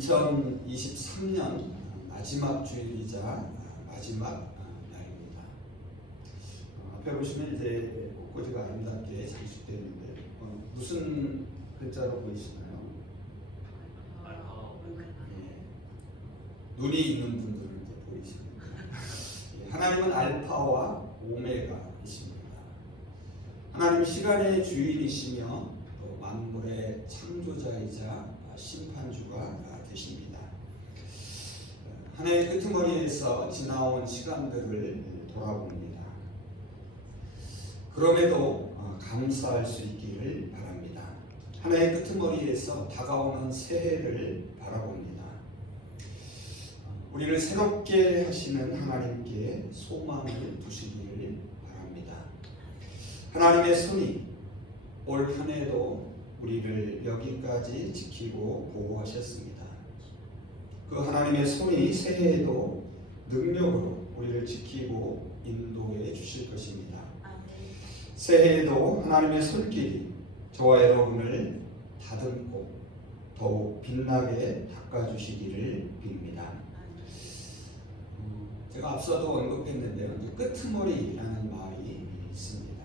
2023년 마지막 주일이자 마지막 날입니다. 앞에 보시면 이제 꽃꽂이가 아름답게 장식되어 있는데 무슨 글자로 보이시나요? 눈이 있는 분들은 보이십니다. 하나님은 알파와 오메가이십니다. 하나님은 시간의 주인이시며 또 만물의 창조자이자 심판주가 되십니다. 한 해의 끄트머리에서 지나온 시간들을 돌아봅니다. 그럼에도 감사할 수 있기를 바랍니다. 한 해의 끄트머리에서 다가오는 새해를 바라봅니다. 우리를 새롭게 하시는 하나님께 소망을 두시기를 바랍니다. 하나님의 손이 올 한 해도 우리를 여기까지 지키고 보호하셨습니다. 그 하나님의 손이 새해에도 능력으로 우리를 지키고 인도해 주실 것입니다. 새해에도 하나님의 손길이 저와 여러분을 다듬고 더욱 빛나게 닦아주시기를 빕니다. 제가 앞서도 언급했는데요. 끄트머리라는 말이 있습니다.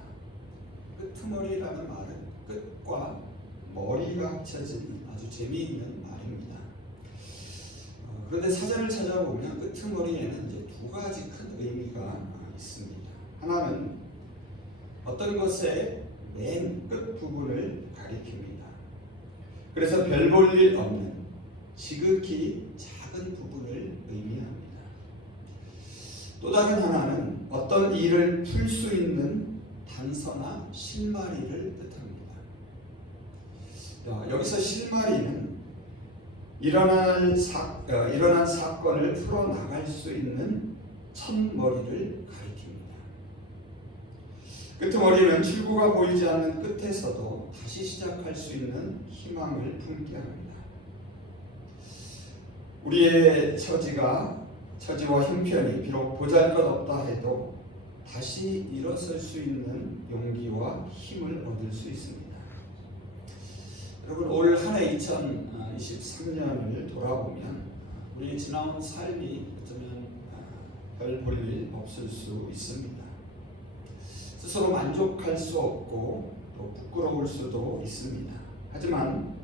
끄트머리라는 말은 끝과 머리가 합쳐진 아주 재미있는 말입니다. 그런데 사전을 찾아보면 끄트머리에는 이제 두 가지 큰 의미가 있습니다. 하나는 어떤 것의 맨 끝 부분을 가리킵니다. 그래서 별 볼 일 없는 지극히 작은 부분을 의미합니다. 또 다른 하나는 어떤 일을 풀 수 있는 단서나 실마리를 뜻합니다. 여기서 실마리는 일어난 사건을 풀어나갈 수 있는 첫머리를 가리킵니다. 끄트머리는 출구가 보이지 않는 끝에서도 다시 시작할 수 있는 희망을 품게 합니다. 우리의 처지와 형편이 비록 보잘것없다 해도 다시 일어설 수 있는 용기와 힘을 얻을 수 있습니다. 여러분, 올 한 해 2023년을 돌아보면 우리의 지나온 삶이 어쩌면 별 볼 일 없을 수 있습니다. 스스로 만족할 수 없고 또 부끄러울 수도 있습니다. 하지만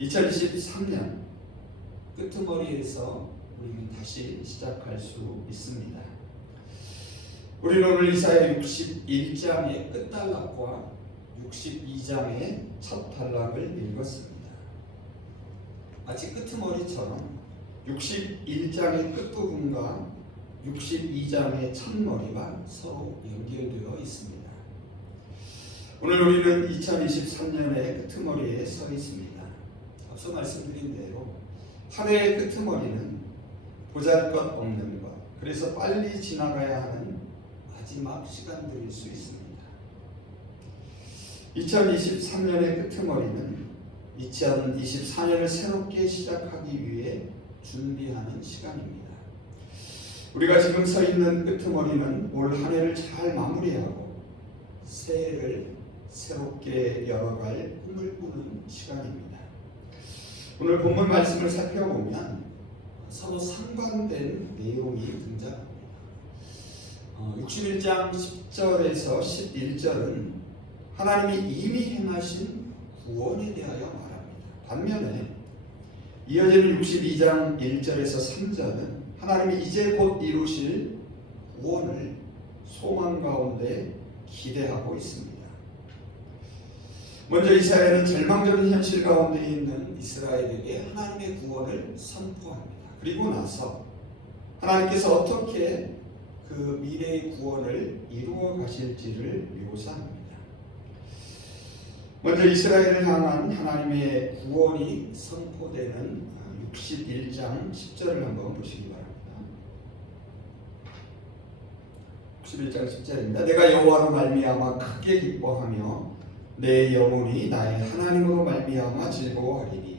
2023년 끄트머리에서 우리는 다시 시작할 수 있습니다. 우리는 오늘 이사야 61장의 끝단락과 62장의 첫 단락을 읽었습니다. 마치 끄트머리처럼 61장의 끝부분과 62장의 첫머리가 서로 연결되어 있습니다. 오늘 우리는 2023년의 끄트머리에 서 있습니다. 앞서 말씀드린 대로 한 해의 끄트머리는 보잘것없는 것, 그래서 빨리 지나가야 하는 마지막 시간들일 수 있습니다. 2023년의 끄트머리는 2024년을 새롭게 시작하기 위해 준비하는 시간입니다. 우리가 지금 서 있는 끄트머리는 올 한 해를 잘 마무리하고 새해를 새롭게 열어갈 꿈을 꾸는 시간입니다. 오늘 본문 말씀을 살펴보면 서로 상반된 내용이 등장합니다. 61장 10절에서 11절은 하나님이 이미 행하신 구원에 대하여 말합니다. 반면에 이어지는 62장 1절에서 3절은 하나님이 이제 곧 이루실 구원을 소망 가운데 기대하고 있습니다. 먼저 이사야는 절망적인 현실 가운데 있는 이스라엘에게 하나님의 구원을 선포합니다. 그리고 나서 하나님께서 어떻게 그 미래의 구원을 이루어 가실지를 묘사합니다. 먼저 이스라엘을 향한 하나님의 구원이 선포되는 61장 10절을 한번 보시기 바랍니다. 61장 10절입니다. 내가 여호와로 말미암아 크게 기뻐하며 내 영혼이 나의 하나님으로 말미암아 즐거워하리니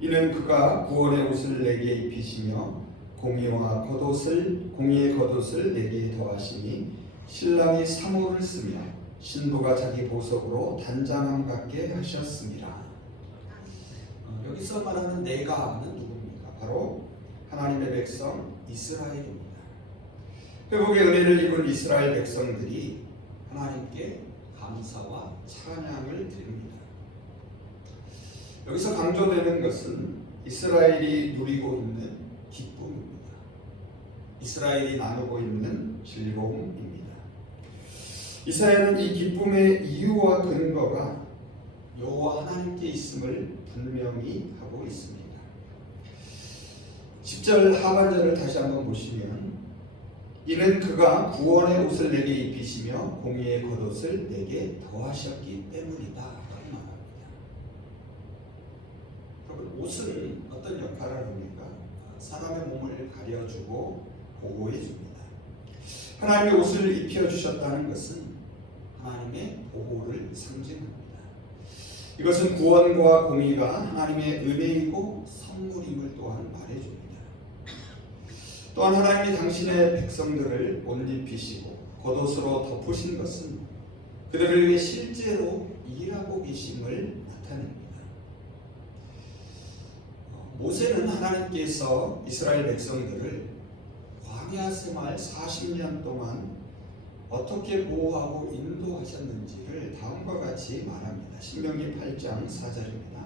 이는 그가 구원의 옷을 내게 입히시며 공의의 겉옷을 내게 더하시니 신랑이 사모를 쓰며 신부가 자기 보석으로 단장함 같게 하셨습니다. 여기서 말하는 내가는 누굽니까? 바로 하나님의 백성 이스라엘입니다. 회복의 은혜를 입은 이스라엘 백성들이 하나님께 감사와 찬양을 드립니다. 여기서 강조되는 것은 이스라엘이 누리고 있는 기쁨입니다. 이스라엘이 나누고 있는 즐거움입니다. 이사야는 이 기쁨의 이유와 근거가 여호와 하나님께 있음을 분명히 하고 있습니다. 10절 하반절을 다시 한번 보시면 이는 그가 구원의 옷을 내게 입히시며 공의의 겉옷을 내게 더하셨기 때문이다 라고 말합니다. 여러분, 옷은 어떤 역할을 합니까? 사람의 몸을 가려주고 보호해 줍니다. 하나님의 옷을 입혀주셨다는 것은 하나님의 보호를 상징합니다. 이것은 구원과 공의가 하나님의 은혜이고 선물임을 또한 말해줍니다. 또한 하나님이 당신의 백성들을 옷 입히시고 겉옷으로 덮으신 것은 그들을 위해 실제로 일하고 계심을 나타냅니다. 모세는 하나님께서 이스라엘 백성들을 광야 생활 40년 동안 어떻게 보호하고 인도하셨는지를 다음과 같이 말합니다. 신명기 8장 4절입니다.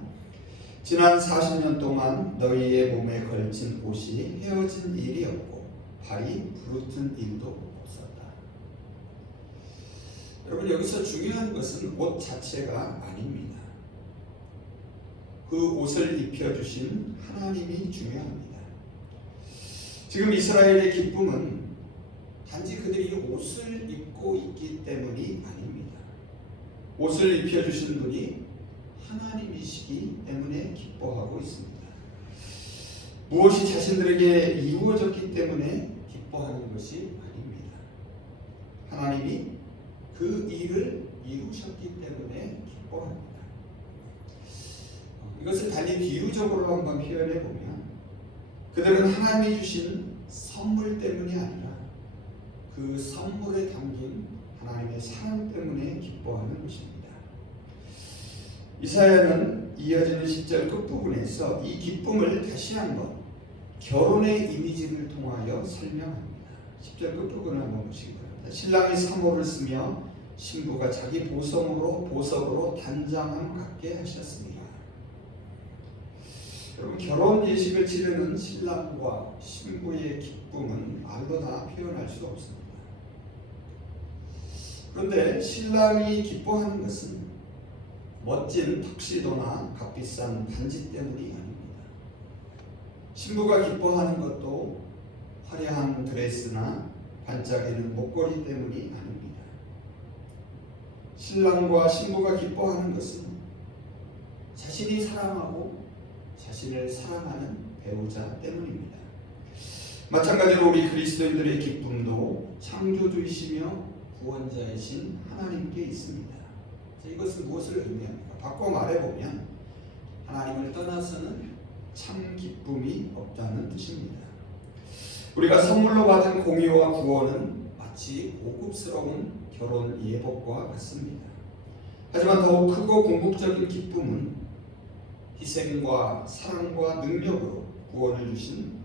지난 40년 동안 너희의 몸에 걸친 옷이 헤어진 일이 없고 발이 부르튼 일도 없었다. 여러분, 여기서 중요한 것은 옷 자체가 아닙니다. 그 옷을 입혀주신 하나님이 중요합니다. 지금 이스라엘의 기쁨은 단지 그들이 옷을 입고 있기 때문이 아닙니다. 옷을 입혀주신 분이 하나님이시기 때문에 기뻐하고 있습니다. 무엇이 자신들에게 이루어졌기 때문에 기뻐하는 것이 아닙니다. 하나님이 그 일을 이루셨기 때문에 기뻐합니다. 이것을 달리 비유적으로 한번 표현해 보면 그들은 하나님이 주신 선물 때문이 아니라 그 선물에 담긴 하나님의 사랑 때문에 기뻐하는 것입니다. 이사야는 이어지는 10절 끝부분에서 이 기쁨을 다시 한번 결혼의 이미지를 통하여 설명합니다. 10절 끝부분을 한번 보시기 바랍니다. 신랑이 사모를 쓰며 신부가 자기 보석으로 단장함 같게 하셨습니다. 여러분, 결혼 예식을 치르는 신랑과 신부의 기쁨은 말로 다 표현할 수 없습니다. 그런데 신랑이 기뻐하는 것은 멋진 턱시도나 값비싼 반지 때문이 아닙니다. 신부가 기뻐하는 것도 화려한 드레스나 반짝이는 목걸이 때문이 아닙니다. 신랑과 신부가 기뻐하는 것은 자신이 사랑하고 자신을 사랑하는 배우자 때문입니다. 마찬가지로 우리 그리스도인들의 기쁨도 창조주이시며 구원자이신 하나님께 있습니다. 이것은 무엇을 의미합니까? 바꿔 말해보면 하나님을 떠나서는 참 기쁨이 없다는 뜻입니다. 우리가 선물로 받은 공의와 구원은 마치 고급스러운 결혼 예복과 같습니다. 하지만 더욱 크고 궁극적인 기쁨은 희생과 사랑과 능력으로 구원을 주신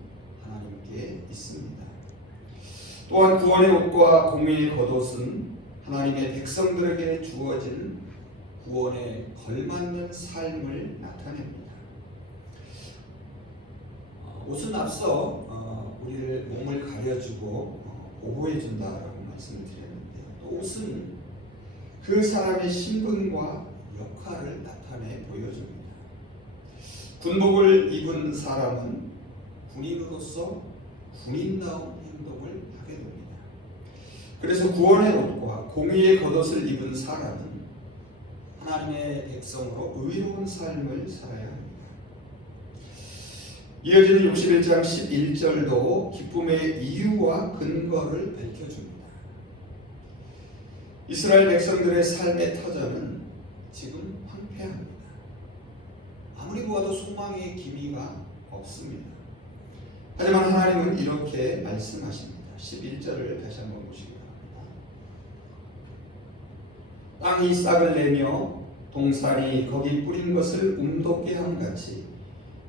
하나님께 있습니다. 또한 구원의 옷과 공의의 겉옷은 하나님의 백성들에게 주어진 구원에 걸맞는 삶을 나타냅니다. 옷은 앞서 우리를 몸을 가려주고 보호해준다라고 말씀을 드렸는데, 또 옷은 그 사람의 신분과 역할을 나타내 보여줍니다. 군복을 입은 사람은 군인으로서 군인다운 행동을 하게 됩니다. 그래서 구원의 옷과 공의의 겉옷을 입은 사람은 하나님의 백성으로 의로운 삶을 살아야 합니다. 이어지는 61장 11절도 기쁨의 이유와 근거를 밝혀줍니다. 이스라엘 백성들의 삶의 터전은 지금 황폐합니다. 아무리 보아도 소망의 기미가 없습니다. 하지만 하나님은 이렇게 말씀하십니다. 11절을 다시 한번 보시기 바랍니다. 땅이 싹을 내며 동산이 거기 뿌린 것을 움돋게 함같이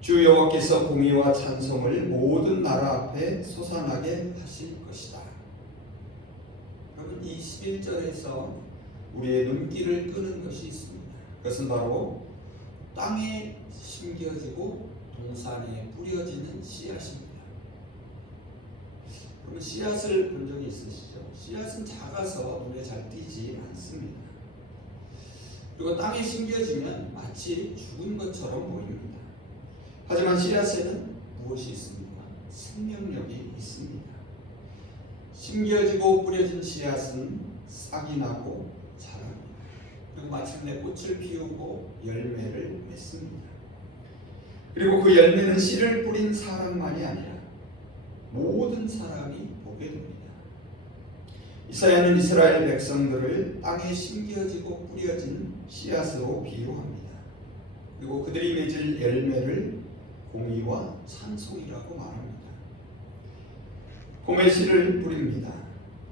주 여호와께서 공의와 찬송을 모든 나라 앞에 솟아나게 하실 것이다. 여러분, 이 11절에서 우리의 눈길을 끄는 것이 있습니다. 그것은 바로 땅에 심겨지고 동산에 뿌려지는 씨앗입니다. 그러면 씨앗을 본 적이 있으시죠? 씨앗은 작아서 눈에 잘 띄지 않습니다. 그리고 땅에 심겨지면 마치 죽은 것처럼 보입니다. 하지만 씨앗에는 무엇이 있습니까? 생명력이 있습니다. 심겨지고 뿌려진 씨앗은 싹이 나고 자랍니다. 그리고 마침내 꽃을 피우고 열매를 맺습니다. 그리고 그 열매는 씨를 뿌린 사람만이 아니라 모든 사람이 보게 됩니다. 이사야는 이스라엘 백성들을 땅에 심겨지고 뿌려진 씨앗으로 비유합니다. 그리고 그들이 맺을 열매를 공의와 찬송이라고 말합니다. 봄에 씨를 뿌립니다.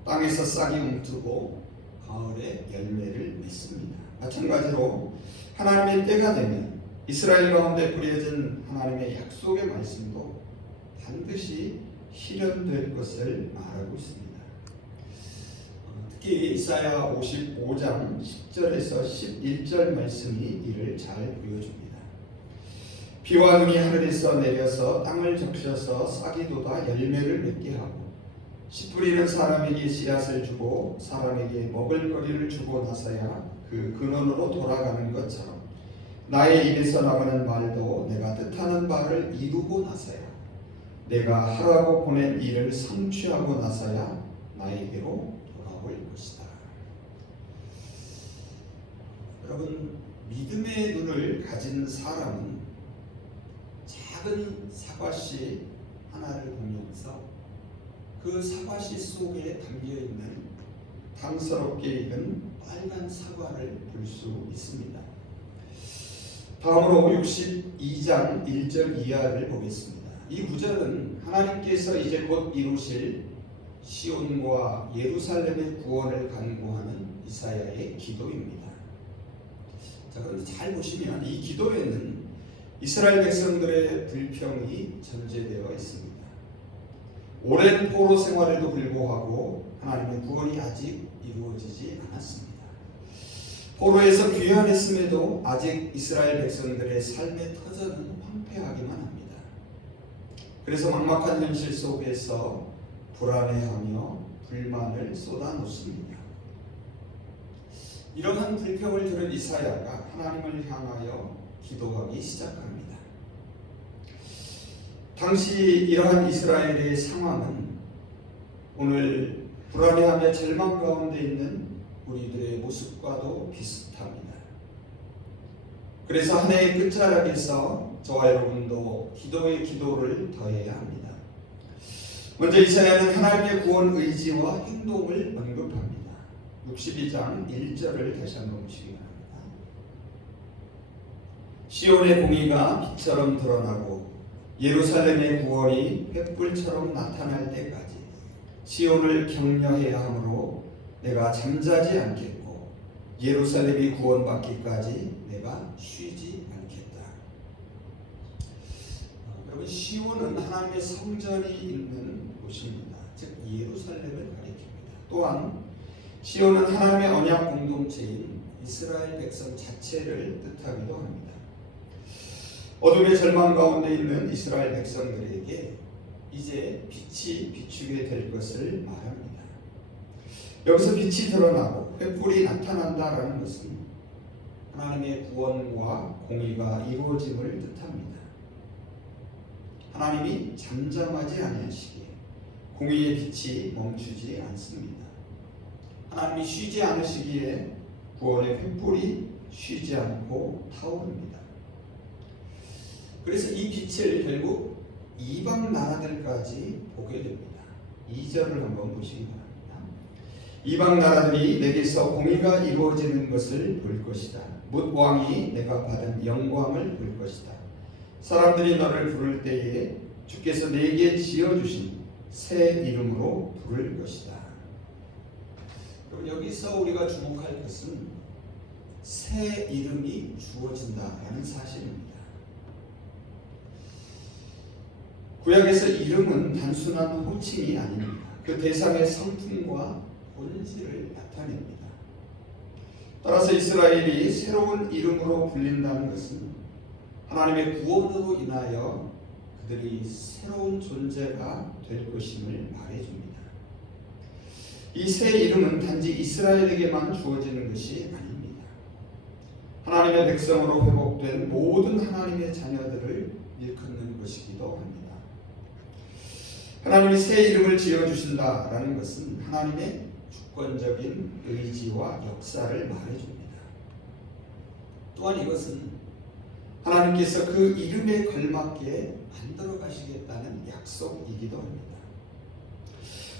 땅에서 싹이 움트고 가을에 열매를 맺습니다. 마찬가지로 하나님의 때가 되면 이스라엘 가운데 뿌려진 하나님의 약속의 말씀도 반드시 실현될 것을 말하고 있습니다. 특히 이사야 55장 10절에서 11절 말씀이 이를 잘 보여줍니다. 비와 눈이 하늘에서 내려서 땅을 적셔서 싹이 돋아 열매를 맺게 하고 씨 뿌리는 사람에게 씨앗을 주고 사람에게 먹을거리를 주고 나서야 그 근원으로 돌아가는 것처럼 나의 입에서 나오는 말도 내가 뜻하는 바를 이루고 나서야 내가 하라고 보낸 일을 성취하고 나서야 나에게로 돌아올 것이다. 여러분, 믿음의 눈을 가진 사람은 작은 사과씨 하나를 보면서 그 사과씨 속에 담겨있는 탐스럽게 익은 빨간 사과를 볼 수 있습니다. 다음으로 62장 1절 이하를 보겠습니다. 이 구절은 하나님께서 이제 곧 이루실 시온과 예루살렘의 구원을 간구하는 이사야의 기도입니다. 자, 그런데 잘 보시면 이 기도에는 이스라엘 백성들의 불평이 전제되어 있습니다. 오랜 포로 생활에도 불구하고 하나님의 구원이 아직 이루어지지 않았습니다. 포로에서 귀환했음에도 아직 이스라엘 백성들의 삶의 터전은 황폐하기만 합니다. 그래서 막막한 현실 속에서 불안해하며 불만을 쏟아놓습니다. 이러한 불평을 들은 이사야가 하나님을 향하여 기도하기 시작합니다. 당시 이러한 이스라엘의 상황은 오늘 불안해하며 절망 가운데 있는 우리들의 모습과도 비슷합니다. 그래서 한 해의 끝자락에서 저와 여러분도 기도의 기도를 더해야 합니다. 먼저 이사야는 하나님의 구원 의지와 행동을 언급합니다. 62장 1절을 다시 한번 보시기 바랍니다. 시온의 공의가 빛처럼 드러나고 예루살렘의 구원이 횃불처럼 나타날 때까지 시온을 격려해야 하므로 내가 잠자지 않겠고 예루살렘이 구원받기까지 내가 쉬지 않겠다. 여러분, 시온은 하나님의 성전이 있는 곳입니다. 즉 예루살렘을 가리킵니다. 또한 시온은 하나님의 언약 공동체인 이스라엘 백성 자체를 뜻하기도 합니다. 어둠의 절망 가운데 있는 이스라엘 백성들에게 이제 빛이 비추게 될 것을 말합니다. 여기서 빛이 드러나고 횃불이 나타난다라는 것은 하나님의 구원과 공의가 이루어짐을 뜻합니다. 하나님이 잠잠하지 아니하시기에 공의의 빛이 멈추지 않습니다. 하나님이 쉬지 않으시기에 구원의 횃불이 쉬지 않고 타오릅니다. 그래서 이 빛을 결국 이방 나라들까지 보게 됩니다. 2절을 한번 보시기 바랍니다. 이방 나라들이 내게서 공의가 이루어지는 것을 볼 것이다. 뭇 왕이 내가 받은 영광을 볼 것이다. 사람들이 너를 부를 때에 주께서 내게 지어주신 새 이름으로 부를 것이다. 그럼 여기서 우리가 주목할 것은 새 이름이 주어진다라는 사실입니다. 구약에서 이름은 단순한 호칭이 아닙니다. 그 대상의 성품과 본질을 나타냅니다. 따라서 이스라엘이 새로운 이름으로 불린다는 것은 하나님의 구원으로 인하여 그들이 새로운 존재가 될 것임을 말해줍니다. 이 새 이름은 단지 이스라엘에게만 주어지는 것이 아닙니다. 하나님의 백성으로 회복된 모든 하나님의 자녀들을 일컫는 것이기도 합니다. 하나님이 새 이름을 지어주신다라는 것은 하나님의 주권적인 의지와 역사를 말해줍니다. 또한 이것은 하나님께서 그 이름에 걸맞게 만들어 가시겠다는 약속이기도 합니다.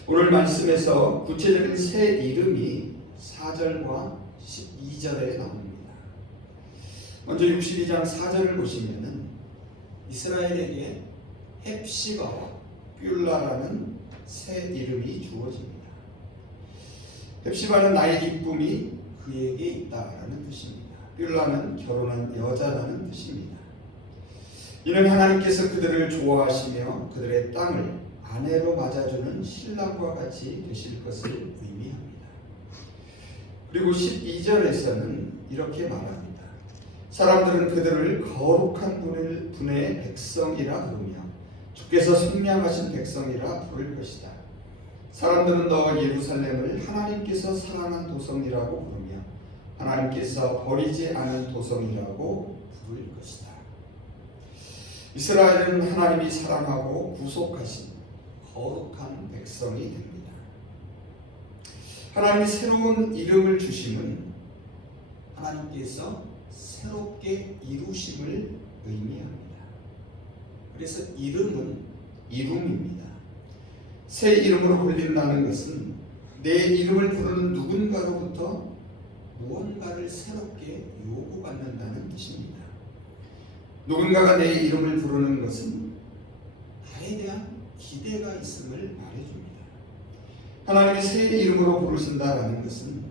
오늘 말씀에서 구체적인 새 이름이 4절과 12절에 나옵니다. 먼저 62장 4절을 보시면은 이스라엘에게 헵시바와 뷸라라는 새 이름이 주어집니다. 헵시바는 나의 기쁨이 그에게 있다라는 뜻입니다. 뷸라는 결혼한 여자라는 뜻입니다. 이는 하나님께서 그들을 좋아하시며 그들의 땅을 아내로 맞아주는 신랑과 같이 되실 것을 의미합니다. 그리고 12절에서는 이렇게 말합니다. 사람들은 그들을 거룩한 분의 백성이라 부르며 주께서 선량하신 백성이라 부를 것이다. 사람들은 너 예루살렘을 하나님께서 사랑한 도성이라고 부르며 하나님께서 버리지 않은 도성이라고 부를 것이다. 이스라엘은 하나님이 사랑하고 구속하신 거룩한 백성이 됩니다. 하나님이 새로운 이름을 주심은 하나님께서 새롭게 이루심을 의미합니다. 그래서 이름은 이룸입니다. 새 이름으로 불린다는 것은 내 이름을 부르는 누군가로부터 무언가를 새롭게 요구받는다는 뜻입니다. 누군가가 내 이름을 부르는 것은 나에 대한 기대가 있음을 말해줍니다. 하나님이 새 이름으로 부르신다라는 것은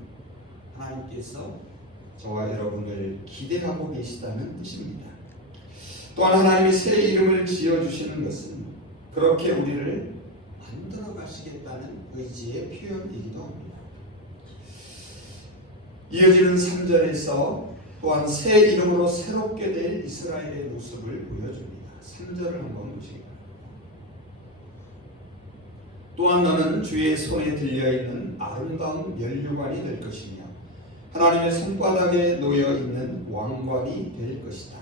하나님께서 저와 여러분을 기대하고 계시다는 뜻입니다. 또한 하나님이 새 이름을 지어주시는 것은 그렇게 우리를 만들어 가시겠다는 의지의 표현이기도 합니다. 이어지는 3절에서 또한 새 이름으로 새롭게 될 이스라엘의 모습을 보여줍니다. 3절을 한번 보시기 바랍니다. 또한 너는 주의 손에 들려있는 아름다운 면류관이 될 것이며 하나님의 손바닥에 놓여있는 왕관이 될 것이다.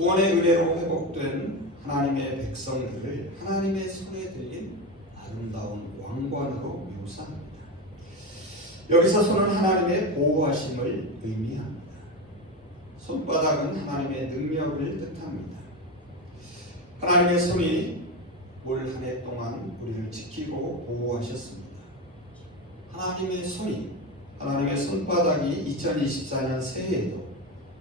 구원의 은혜로 회복된 하나님의 백성들을 하나님의 손에 들린 아름다운 왕관으로 묘사합니다. 여기서 손은 하나님의 보호하심을 의미합니다. 손바닥은 하나님의 능력을 뜻합니다. 하나님의 손이 올 한 해 동안 우리를 지키고 보호하셨습니다. 하나님의 손이, 하나님의 손바닥이 2024년 새해에도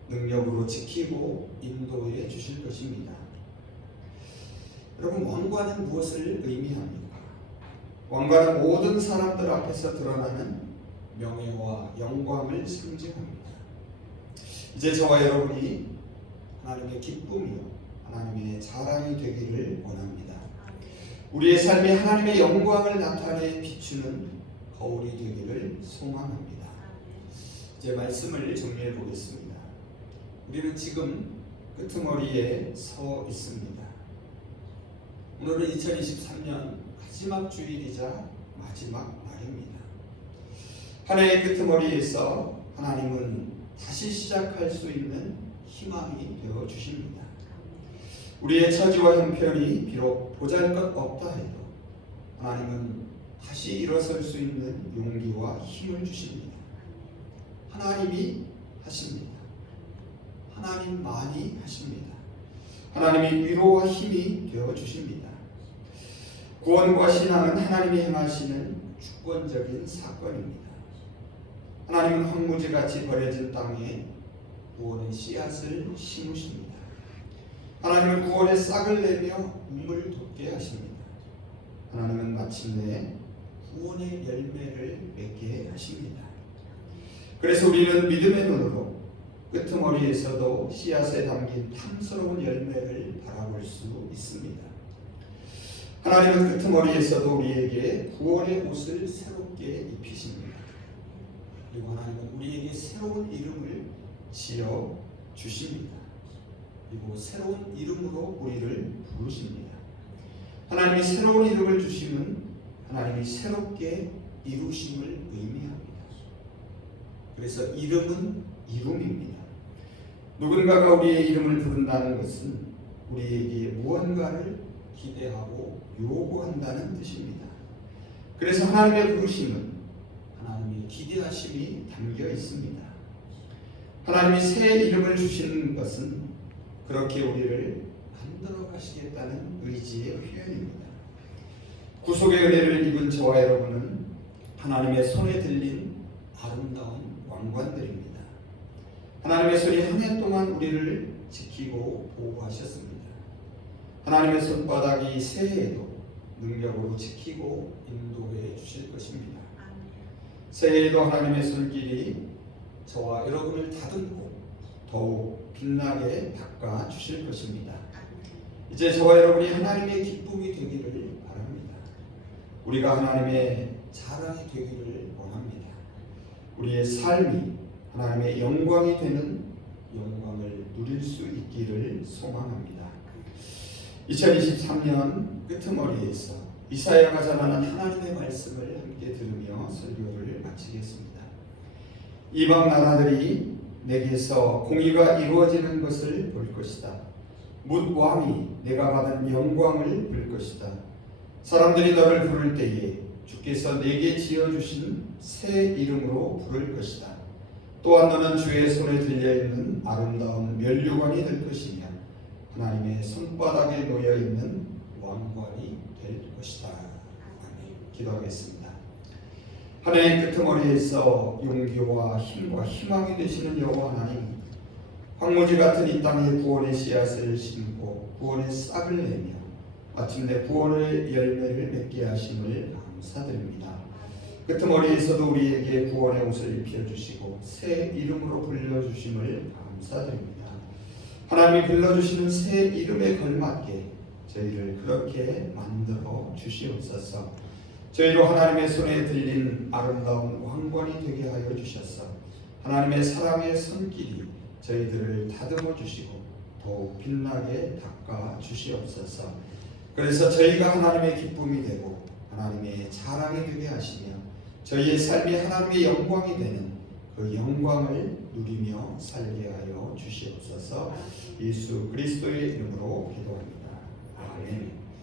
능력으로 지키고 인도해 주실 것입니다. 여러분, 왕관은 무엇을 의미합니까? 왕관은 모든 사람들 앞에서 드러나는 명예와 영광을 상징합니다. 이제 저와 여러분이 하나님의 기쁨이요 하나님의 자랑이 되기를 원합니다. 우리의 삶이 하나님의 영광을 나타내 비추는 거울이 되기를 소망합니다. 이제 말씀을 정리해 보겠습니다. 우리는 지금 끄트머리에 서 있습니다. 오늘은 2023년 마지막 주일이자 마지막 날입니다. 한 해의 끄트머리에서 하나님은 다시 시작할 수 있는 희망이 되어 주십니다. 우리의 처지와 형편이 비록 보잘것 없다 해도 하나님은 다시 일어설 수 있는 용기와 힘을 주십니다. 하나님이 하십니다. 하나님만이 하십니다. 하나님이 위로와 힘이 되어 주십니다. 구원과 신앙은 하나님이 행하시는 주권적인 사건입니다. 하나님은 황무지같이 버려진 땅에 구원의 씨앗을 심으십니다. 하나님은 구원의 싹을 내며 우물 돋게 하십니다. 하나님은 마침내 구원의 열매를 맺게 하십니다. 그래서 우리는 믿음의 눈으로 끄트머리에서도 씨앗에 담긴 탐스러운 열매를 바라볼 수 있습니다. 하나님은 끄트머리에서도 우리에게 구원의 옷을 새롭게 입히십니다. 그리고 하나님은 우리에게 새로운 이름을 지어 주십니다. 그리고 새로운 이름으로 우리를 부르십니다. 하나님이 새로운 이름을 주심은 하나님이 새롭게 이루심을 의미합니다. 그래서 이름은 이름입니다. 누군가가 우리의 이름을 부른다는 것은 우리에게 무언가를 기대하고 요구한다는 뜻입니다. 그래서 하나님의 부르심은 하나님의 기대하심이 담겨 있습니다. 하나님이 새 이름을 주시는 것은 그렇게 우리를 만들어 가시겠다는 의지의 표현입니다. 구속의 은혜를 입은 저와 여러분은 하나님의 손에 들린 아름다운 왕관들입니다. 하나님의 손이 한 해 동안 우리를 지키고 보호하셨습니다. 하나님의 손바닥이 새해에도 능력으로 지키고 인도해 주실 것입니다. 새해에도 하나님의 손길이 저와 여러분을 다듬고 더욱 빛나게 닦아 주실 것입니다. 이제 저와 여러분이 하나님의 기쁨이 되기를 바랍니다. 우리가 하나님의 자랑이 되기를 원합니다. 우리의 삶이 하나님의 영광이 되는 영광을 누릴 수 있기를 소망합니다. 2023년 끄트머리에서 이사야가 전하는 하나님의 말씀을 함께 들으며 설교를 마치겠습니다. 이방 나라들이 내게서 공의가 이루어지는 것을 볼 것이다. 뭇 왕이 내가 받은 영광을 볼 것이다. 사람들이 너를 부를 때에 주께서 내게 지어주신 새 이름으로 부를 것이다. 또한 너는 주의 손에 들려있는 아름다운 면류관이 될 것이며 하나님의 손바닥에 놓여있는 왕관이 될 것이다. 아멘. 기도하겠습니다. 하나님의 끄트머리에서 용기와 힘과 희망이 되시는 여호와 하나님, 황무지 같은 이 땅에 구원의 씨앗을 심고 구원의 싹을 내며 마침내 구원의 열매를 맺게 하심을 감사드립니다. 끄트머리에서도 우리에게 구원의 옷을 입혀주시고 새 이름으로 불려주심을 감사드립니다. 하나님이 불러주시는 새 이름에 걸맞게 저희를 그렇게 만들어 주시옵소서. 저희로 하나님의 손에 들린 아름다운 왕관이 되게 하여 주셔서 하나님의 사랑의 손길이 저희들을 다듬어 주시고 더욱 빛나게 닦아 주시옵소서. 그래서 저희가 하나님의 기쁨이 되고 하나님의 자랑이 되게 하시며 저희의 삶이 하나님의 영광이 되는 그 영광을 누리며 살게 하여 주시옵소서. 예수 그리스도의 이름으로 기도합니다.